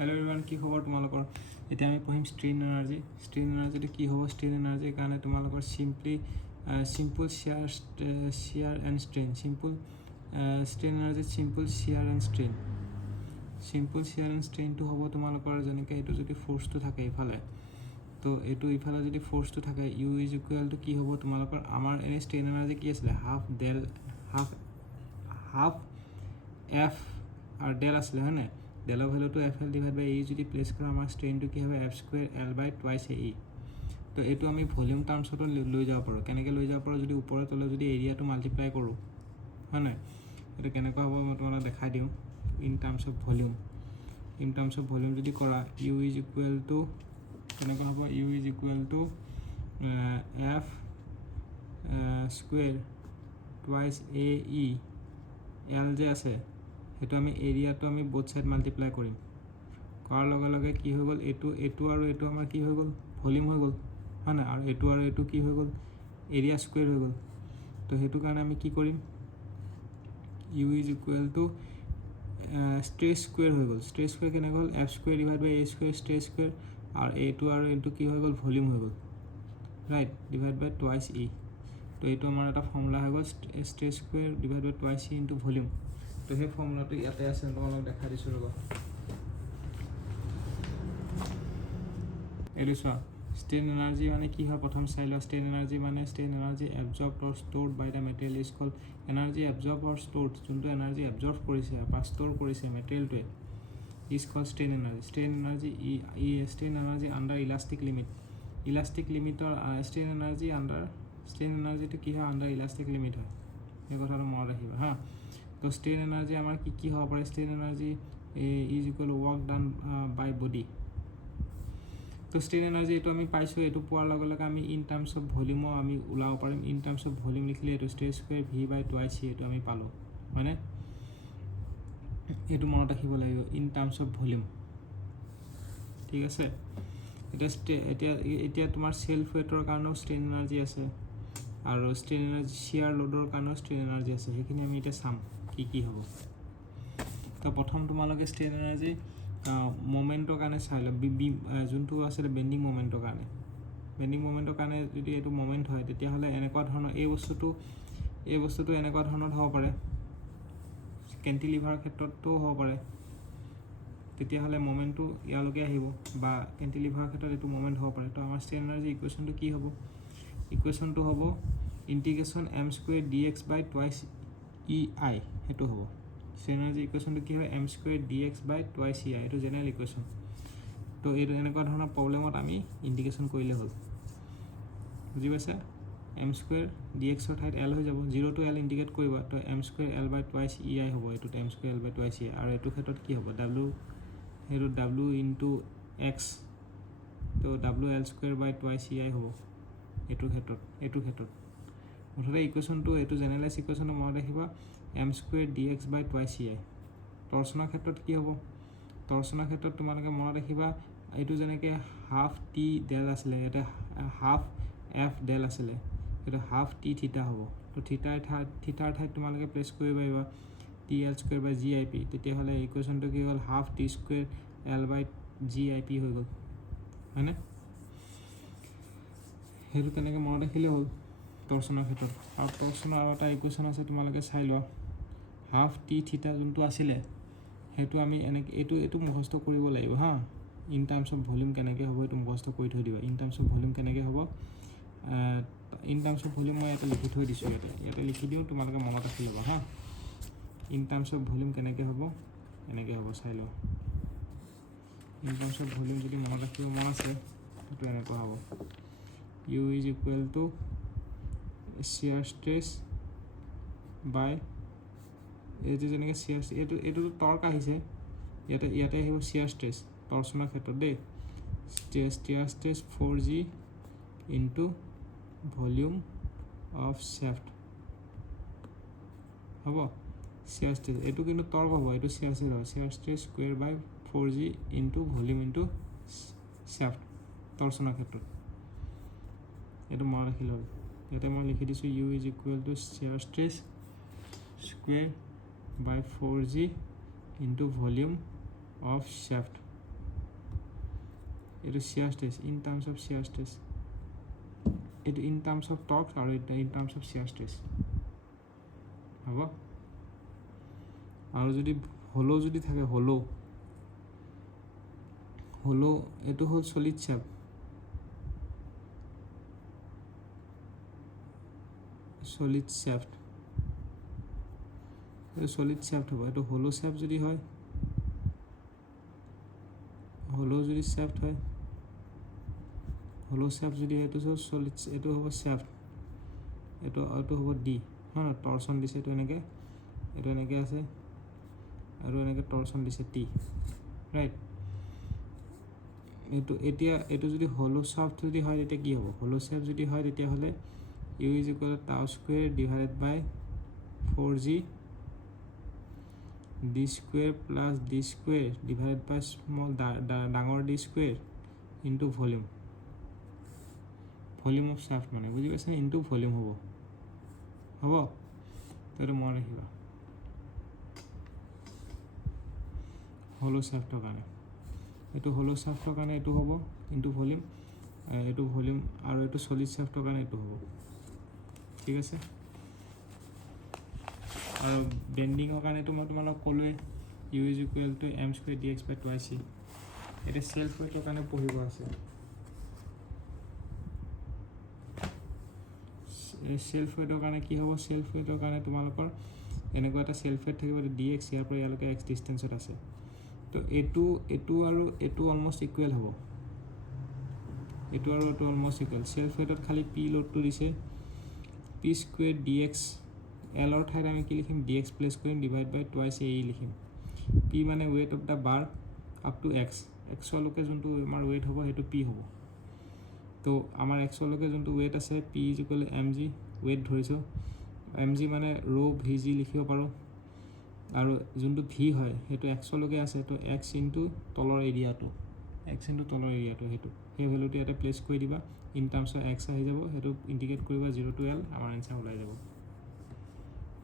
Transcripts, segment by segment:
hello everyone কি খবৰ তোমালোকৰ এতিয়া আমি পঢ়িম ষ্ট্ৰেইন এনাৰ্জি কি হ'ব ষ্ট্ৰেইন এনাৰ্জিৰ কাৰণে তোমালোকৰ simple shear and strain strain energy simple shear and ষ্ট্ৰেইনটো হ'ব তোমালোকৰ যেনেকৈ এইটো যদি ফ'ৰ্চটো থাকে ইফালে তো এইটো ইফালে যদি ফ'ৰ্চটো থাকে ইউ ইজ ইকুৱেল টু কি হ'ব তোমালোকৰ আমাৰ এনে ষ্ট্ৰেইন এনাৰ্জি কি আছিলে হাফ এফ আৰু ডেল আছিলে হয় নাই ডেলৰ ভেলুটো F L divide by E যদি প্লেচ কৰা আমাৰ ষ্ট্ৰেইনটো কি হ'ব F square L by twice A E তো এইটো আমি ভলিউম টাৰ্মছতো লৈ যাব পাৰোঁ কেনেকৈ লৈ যাব পাৰোঁ যদি ওপৰে তলে যদি এৰিয়াটো মাল্টিপ্লাই কৰোঁ হয় নাই এইটো কেনেকুৱা হ'ব মই তোমালোকক দেখাই দিওঁ ইন টাৰ্মছ অফ ভলিউম যদি কৰা ইউ ইজ ইকুৱেল টু কেনেকুৱা হ'ব U is equal to F square twice A E L যে আছে সেইটো আমি এৰিয়াটো আমি বোথ সাইড মাল্টিপ্লাই কৰিম কৰাৰ লগে লগে কি হৈ গ'ল এইটো আৰু এইটো আমাৰ কি হৈ গ'ল ভলিউম হৈ গ'ল হয় না আৰু এইটো কি হৈ গ'ল এৰিয়া স্কুৱেৰ হৈ গ'ল তো সেইটো কাৰণে আমি কি কৰিম U is equal to stress square হৈ গ'ল ষ্ট্ৰেচ স্কুৱেৰ কেনেকৈ হ'ল F square divide by A square stress square আৰু এইটো কি হৈ গ'ল ভলিউম হৈ গ'ল right divide by twice E তো এইটো আমাৰ এটা ফৰ্মুলা হৈ গ'ল stress square divide by twice E into volume তো সেই ফৰ্মুলাটো ইয়াতে আছে তোমালোকক দেখাই দিছোঁ ৰ'বা এইটো চোৱা ষ্ট্ৰেইন এনাৰ্জি মানে কি হয় প্ৰথম চাই লোৱা strain energy absorbed or stored by the material is called energy absorb or stored যোনটো এনাৰ্জি এবজৰ্ব কৰিছে বা ষ্ট'ৰ কৰিছে মেটেৰিয়েলটোৱে is called strain energy under elastic লিমিটৰ ষ্ট্ৰেইন এনাৰ্জিটো কি হয় আণ্ডাৰ ইলাষ্টিক লিমিট হয় সেই কথাটো মনত ৰাখিবা হা তো ষ্ট্ৰেইন এনাৰ্জি আমাৰ কি হ'ব পাৰে strain energy is equal work done by body তো ষ্ট্ৰেইন এনাৰ্জি এইটো আমি পাইছোঁ এইটো পোৱাৰ লগে লগে আমি ইন টাৰ্মছ অফ ভলিউমো আমি ওলাব পাৰিম ইন টাৰ্মছ অফ ভলিউম লিখিলে এইটো ষ্ট্ৰেচ স্কুৱেৰ ভি বাই টুৱাইছ চি এইটো আমি পালোঁ হয়নে এইটো মনত ৰাখিব লাগিব ইন টাৰ্মছ অফ ভলিউম ঠিক আছে এতিয়া তোমাৰ সেল্ফ ৱেটৰ কাৰণেও ষ্ট্ৰেইন এনাৰ্জি আছে আৰু ষ্ট্ৰেইন এনাৰ্জি শ্বিয়াৰ লোডৰ কাৰণেও ষ্ট্ৰেইন এনাৰ্জি আছে সেইখিনি আমি এতিয়া চাম কি হ'ব তো প্ৰথম তোমালোকে ষ্ট্ৰেইন এনাৰ্জি মোমেণ্টৰ কাৰণে চাই লওঁ যোনটো আছিলে বেণ্ডিং মোমেণ্টৰ কাৰণে যদি এইটো মোমেণ্ট হয় তেতিয়াহ'লে এনেকুৱা ধৰণৰ এই বস্তুটো এনেকুৱা ধৰণৰ হ'ব পাৰে কেণ্টিলিভাৰৰ ক্ষেত্ৰতো হ'ব পাৰে তেতিয়াহ'লে মোমেণ্টটো ইয়ালৈকে আহিব বা কেণ্টিলিভাৰৰ ক্ষেত্ৰত এইটো মোমেণ্ট হ'ব পাৰে তো আমাৰ ষ্ট্ৰেইন এনাৰ্জি ইকুৱেশ্যনটো কি হ'ব ইকুৱেশ্যনটো হ'ব integration M square D X by twice E I সেইটো হ'ব ষ্ট্ৰেইন এনাৰ্জি ইকুৱেশ্যনটো কি হয় M square D X by twice E I এইটো জেনেৰেল ইকুৱেশ্যন তো এইটো এনেকুৱা ধৰণৰ প্ৰব্লেমত আমি ইণ্টিগ্ৰেশ্যন কৰিলে হ'ল বুজি পাইছা এম স্কুৱেৰ ডি এক্সৰ ঠাইত এল হৈ যাব 0 to L ইণ্টিগ্ৰেট কৰিবা তো M square L by twice E I হ'ব এইটোত M square L by twice E I আৰু এইটো ক্ষেত্ৰত কি হ'ব ডাব্লিউ ইনটু এক্স তো W L square by twice E I হ'ব এইটো ক্ষেত্ৰত মুঠতে ইকুৱেশ্যনটো এইটো জেনেৰেলাইজ ইকুৱেশ্যনটো মনত ৰাখিবা M square D X by twice E I টৰ্চনৰ ক্ষেত্ৰত কি হ'ব টৰ্চনৰ ক্ষেত্ৰত তোমালোকে মনত ৰাখিবা এইটো যেনেকৈ হাফ টি ডেল আছিলে ইয়াতে হাফ এফ ডেল আছিলে সেইটো হাফ টি থিটা হ'ব তো থিটাৰ ঠাইত তোমালোকে প্লেচ কৰিব পাৰিবা T L square by G I P তেতিয়াহ'লে ইকুৱেশ্যনটো কি হ'ল half T square L by G I P হৈ গ'ল হয়নে সেইটো তেনেকৈ মনত ৰাখিলে হ'ল টৰ্চনৰ ক্ষেত্ৰত আৰু টৰ্চনৰ আৰু এটা ইকুৱেশ্যন আছে তোমালোকে চাই লোৱা হাফ টি থিটা যোনটো আছিলে সেইটো আমি এনেকৈ এইটো মুখস্থ কৰিব লাগিব হা ইন টাৰ্মছ অফ ভলিউম কেনেকৈ হ'ব এইটো মুখস্থ কৰি থৈ দিবা ইন টাৰ্মছ অফ ভলিউম কেনেকৈ হ'ব ইন টাৰ্মছ অফ ভলিউম মই ইয়াতে লিখি থৈ দিছোঁ ইয়াতে লিখি দিওঁ তোমালোকে মনত ৰাখি ল'বা হা ইন টাৰ্মছ অফ ভলিউম কেনেকৈ হ'ব এনেকৈ হ'ব চাই লোৱা ইন টাৰ্মছ অফ ভলিউম যদি মনত ৰাখিব মন আছে সেইটো এনেকুৱা হ'ব U is equal to shear stress by এইটো যেনেকৈ শ্বিয়াৰ এইটোতো টৰ্ক আহিছে ইয়াতে আহিব শ্বিয়াৰ ষ্ট্ৰেছ টৰ্চনৰ ক্ষেত্ৰত দেই shear stress 4G into volume of shaft হ'ব শ্বিয়াৰ ষ্ট্ৰেছ এইটো কিন্তু টৰ্ক হ'ব এইটো শ্বিয়াৰ ষ্ট্ৰেছ হ'ব shear stress square by 4G into volume into shaft টৰ্চনৰ ক্ষেত্ৰত এইটো মনত ৰাখি ল'ব ইয়াতে মই লিখি দিছোঁ U is equal to shear stress square by 4G into volume of shaft এইটো shear stress in terms of shear stress এইটো in terms of torque আৰু এটা in terms of shear stress হ'ব আৰু যদি হলো যদি থাকে হলো এইটো হ'ল solid shaft এইটো solid shaft হ'ব এইটো হলো shaft যদি হয় হলো shaft যদি এইটো solid এইটো হ'ব shaft এইটো হ'ব D হয় না টৰচন দিছে এইটো এনেকে আছে আৰু এনেকে টৰচন দিছে T ৰাইট এইটো যদি হলো shaft যদি হয় তেতিয়া কি হ'ব হলো shaft যদি হয় তেতিয়া হলে U is equal to tau square divided by 4G D square plus D square divided by small ডাঙৰ D square into volume of shaft মানে বুজি পাইছে into volume হ'ব তো মনে ৰাখিবা হলো shaft কাৰণে এইটো হলো shaft কাৰণে এইটো হ'ব into volume এইটো volume আৰু এইটো solid shaft কাৰণে এইটো হ'ব ঠিক আছে আৰু বেন্ডিংৰ কাৰণে মই তোমালোক ক'লোৱে U is equal to m square dx by 2c এটা সেলফ ওয়েটৰ কাৰণে পঢ়িব আছে সেলফ ওয়েটৰ কাৰণে কি হ'ব সেলফ ওয়েটৰ কাৰণে তোমালোকৰ এনেকুৱা এটা সেলফ ওয়েট থাকিব dx ইয়াৰ পৰা ইয়ালৈকে x ডিসটেন্সত আছে তো এইটো আৰু এইটো অলমোস্ট ইকুৱেল হ'ব এইটো আৰু এইটো অলমোস্ট ইকুৱেল সেলফ ওয়েটত খালি p লোডটো দিছে p square dx l ৰ ঠাইত আমি কি লিখিম dx প্লেস কৰিম ডিভাইড বাই 2c a লিখিম p মানে weight of the bar up to x x লকে যোনটো আমাৰ weight হ'ব হেতু p হ'ব তো আমাৰ x লকে যোনটো weight আছে p = mg weight ধৰিছো mg মানে rho vg লিখিব পাৰো আৰু যোনটো v হয় হেতু x লকে আছে তো x * তলৰ এৰিয়াটো হেতু সেই ভ্যালুটো এটা প্লেস কৰি দিবা in terms of x আহি যাব হেতু ইন্টিগ্ৰেট কৰিবা 0 to l আমাৰ आंसर ওলাই যাব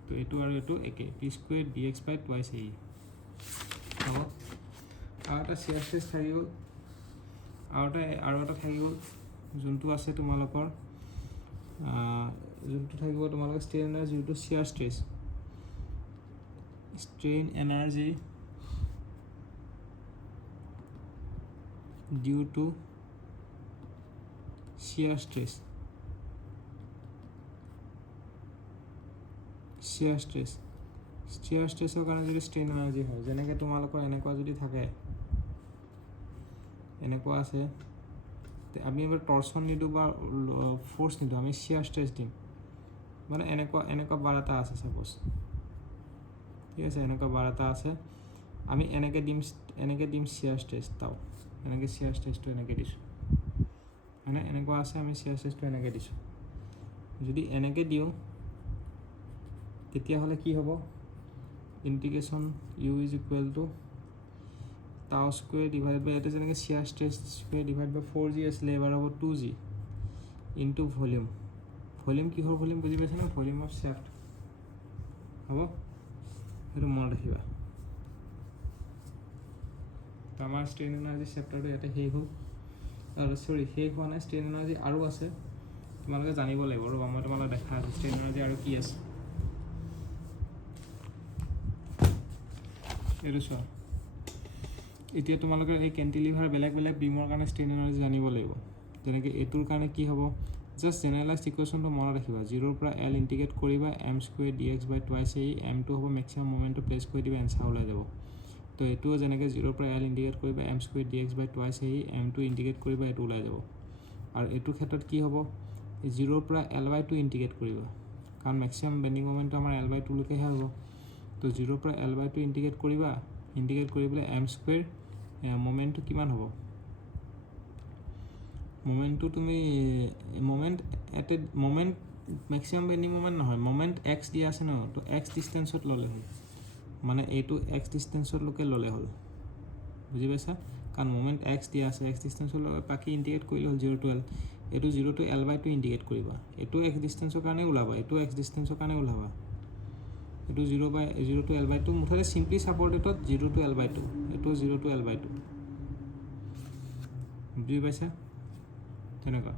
তো এটো আৰু এটো একে p square dx by 2c হ'ব আৰু এটা shear stress থাকি গ'ল আৰু এটা থাকি গ'ল যোনটো আছে তোমালোকৰ যোনটো থাকিব তোমালোকৰ strain energy যোনটো shear stress strain energy due to shear stress ৰ কাৰণে যদি strain energy হয় যেনেকৈ তোমালোকৰ এনেকুৱা যদি থাকে এনেকুৱা আছে আমি এবাৰ টৰচন নিদু বা ফোৰ্স নিদু আমি shear stress দিম মানে এনেকুৱা বাৰ এটা আছে সাপোজ ঠিক আছে এনেকুৱা বাৰ এটা আছে আমি এনেকৈ দিম shear stress তাও এনেকৈ shear stress টো এনেকৈ দিছো মানে এনেকুৱা আছে আমি shear stress টো এনেকৈ দিছো যদি এনেকৈ দিও তেতিয়া হলে কি হ'ব integration u is equal to tau square divided by এটা যেনেকৈ shear stress square divided by 4g আসলে এবাৰ হ'ব 2g into volume কিহৰ ভলিউম বুজি পাইছা না ভলিউম অফ shaft হ'ব এটো মনত ৰাখিবা তো আমাৰ strain energy chapterটো ইয়াতে শেষ হ'ল আৰু সৰি শেষ হোৱা নাই strain energy আৰু আছে তোমালোকে জানিব লাগিব আৰু মই তোমালোকক দেখা আছে strain energy আৰু কি আছে এটো চোৱা এতিয়া তোমালোকে এই ক্যান্টিলিভাৰ বেলেগ বিমৰ কাৰণে strain energy জানিব লাগিব যেনেকৈ এটোৰ কাৰণে কি হ'ব জাস্ট জেনাৰেলাইজড ইকুৱেশ্যনটো মনত ৰাখিবা 0 পৰা l ইন্টিগ্ৰেট কৰিবা m square dx by 2c m টো হ'ব ম্যাক্সিমাম মোমেন্টটো প্লেস কৰি দিবা आंसर ওলাই যাব তো এটো যেনেকৈ 0 পৰা l ইন্টিগ্ৰেট কৰিবা m square dx by 2c m টো ইন্টিগ্ৰেট কৰিবা এটো ওলাই যাব আৰু এটো ক্ষেত্ৰত কি হ'ব 0 পৰা l by 2 ইন্টিগ্ৰেট কৰিবা কাৰণ ম্যাক্সিমাম বেন্ডিং মোমেন্টটো আমাৰ l by 2 লৈকে হ'ব তো 0 পৰা l by 2 ইন্টিগ্ৰেট কৰিবা ইন্টিগ্ৰেট কৰিবলৈ m square মোমেন্টটো কিমান হ'ব মোমেন্টটো তুমি মোমেন্ট ম্যাক্সিমাম বেন্ডিং মোমেন্ট নহয় মোমেন্ট x দিয়া আছে ন তো x ডিসটেন্সত ললে হ'ল মানে এইটো x ডিসটেন্সত লকে ললে হ'ল বুজি পাইছা কাৰণ মোমেন্ট x দিয়া আছে x ডিসটেন্সত লকে বাকি ইন্টিগ্ৰেট কৰিলে হ'ল 0 to l এইটো 0 to l by 2 ইন্টিগ্ৰেট কৰিবা এইটো x ডিসটেন্সৰ কাৰণে ওলাবা এইটো x ডিসটেন্সৰ কাৰণে ওলাবা এইটো 0 to l by 2 মুঠতে সিম্পলি সাপোর্টেডত 0 to l by 2 এইটো 0 to l by 2 বুজি পাইছা তেনেকুৱা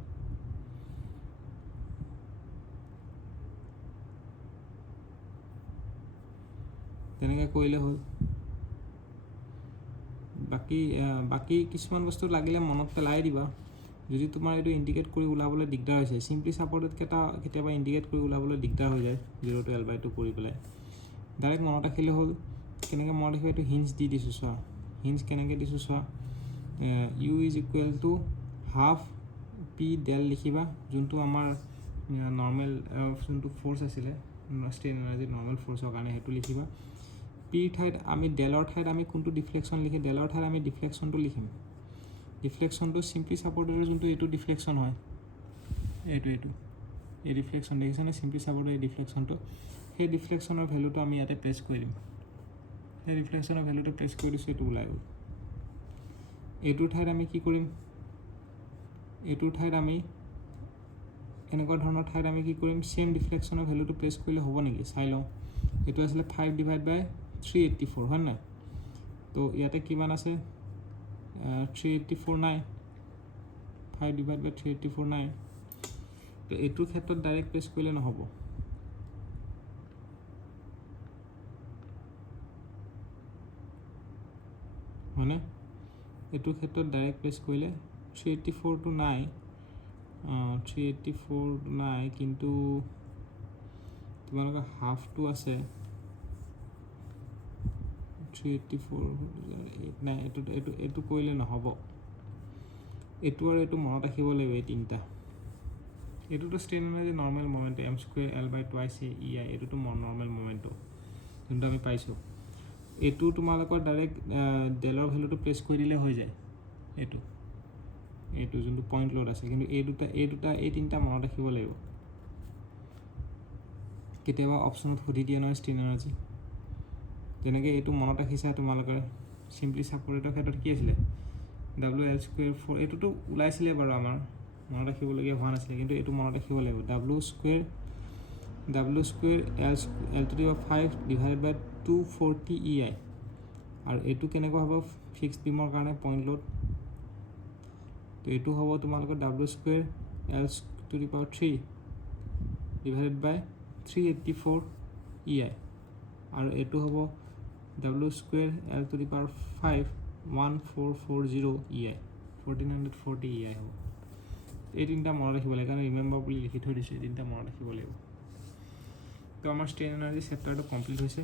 তেনেকৈ কৰিলে হ'ল বাকী কিছুমান বস্তু লাগিলে মনত পেলাই দিবা যদি তোমাৰ এইটো ইণ্ডিকেট কৰি ওলাবলৈ দিগদাৰ হৈছে চিম্পলি ছাপৰ্টেড কেতিয়াবা ইণ্ডিকেট কৰি ওলাবলৈ দিগদাৰ হৈ যায় 0 to L/2 কৰি পেলাই ডাইৰেক্ট মনত ৰাখিলে হ'ল কেনেকৈ মনত ৰাখিবা এইটো হিঞ্জ দি দিছোঁ চোৱা হিঞ্জ কেনেকৈ দিছোঁ চোৱা U is equal to half P del লিখিবা যোনটো আমাৰ নৰ্মেল যোনটো ফ'ৰ্চ আছিলে ষ্ট্ৰেইন এনাৰ্জি নৰ্মেল ফ'ৰ্চৰ কাৰণে সেইটো লিখিবা পি ঠাইত আমি ডেলৰ ঠাইত আমি কোনটো ডিফ্লেকশ্যন লিখি ডেলৰ ঠাইত আমি ডিফ্লেকশ্যনটো লিখিম ডিফ্লেকশ্যনটো চিম্পলি ছাপৰ্টেডৰ যোনটো এইটো ডিফ্লেকশ্যন হয় এইটো এই ডিফ্লেকশ্যন দেখিছেনে চিম্পলি ছাপৰ্টেড এই ডিফ্লেকশ্যনটো সেই ডিফ্লেকশ্যনৰ ভেলুটো আমি ইয়াতে প্লেচ কৰি দিম সেই ডিফ্লেকশ্যনৰ ভেলুটো প্লেচ কৰি দিছোঁ এইটো ওলাই গ'ল এইটোৰ ঠাইত আমি কি কৰিম এইটোৰ ঠাইত আমি এনেকুৱা ধৰণৰ ঠাইত আমি কি কৰিম চেম ডিফ্লেকশ্যনৰ ভেলুটো প্লেচ কৰিলে হ'ব নেকি চাই লওঁ এইটো আছিলে 5/384 হয় নাই তো ইয়াতে কিমান আছে 384 নাই 5/384 নাই তো এইটোৰ ক্ষেত্ৰত ডাইৰেক্ট প্লেচ কৰিলে নহ'ব হয়নে এইটোৰ ক্ষেত্ৰত ডাইৰেক্ট প্লেচ কৰিলে 384টো নাই 384 নাই কিন্তু তোমালোকৰ হাফটো আছে 384 নাই এইটো কৰিলে নহ'ব এইটো আৰু এইটো মনত ৰাখিব লাগিব এই তিনিটা এইটোতো strain energy normal moment m² L/2 EI এইটোতো নৰ্মেল মমেণ্টটো যোনটো আমি পাইছোঁ এইটো তোমালোকৰ ডাইৰেক্ট ডেলৰ ভেলুটো প্লেচ কৰি দিলে হৈ যায় এইটো যোনটো পইণ্ট লোড আছে কিন্তু এই তিনিটা মনত ৰাখিব লাগিব কেতিয়াবা অপশ্যনত সুধি দিয়ে নহয় ষ্ট্ৰেইন এনাৰ্জি যেনেকৈ এইটো মনত ৰাখিছা তোমালোকে চিম্পলি ছাপৰ্টেডৰ ক্ষেত্ৰত কি আছিলে WL²4 এইটোতো ওলাইছিলে বাৰু আমাৰ মনত ৰাখিবলগীয়া হোৱা নাছিলে কিন্তু এইটো মনত ৰাখিব লাগিব W² L/5 / 240 EI আৰু এইটো কেনেকুৱা হ'ব ফিক্সড বিমৰ কাৰণে পইণ্ট লোড তো এইটো হ'ব তোমালোকৰ W² L/3 / 384 EI আৰু এইটো হ'ব W² L/5 1440 EI 1440 EI হ'ব এই তিনিটা মনত ৰাখিব লাগে কাৰণ ৰিমেম্বাৰ বুলি লিখি থৈ দিছোঁ এই তিনিটা মনত ৰাখিব লাগিব তো আমাৰ ষ্ট্ৰেইন এনাৰ্জি চেপ্টাৰটো কমপ্লিট হৈছে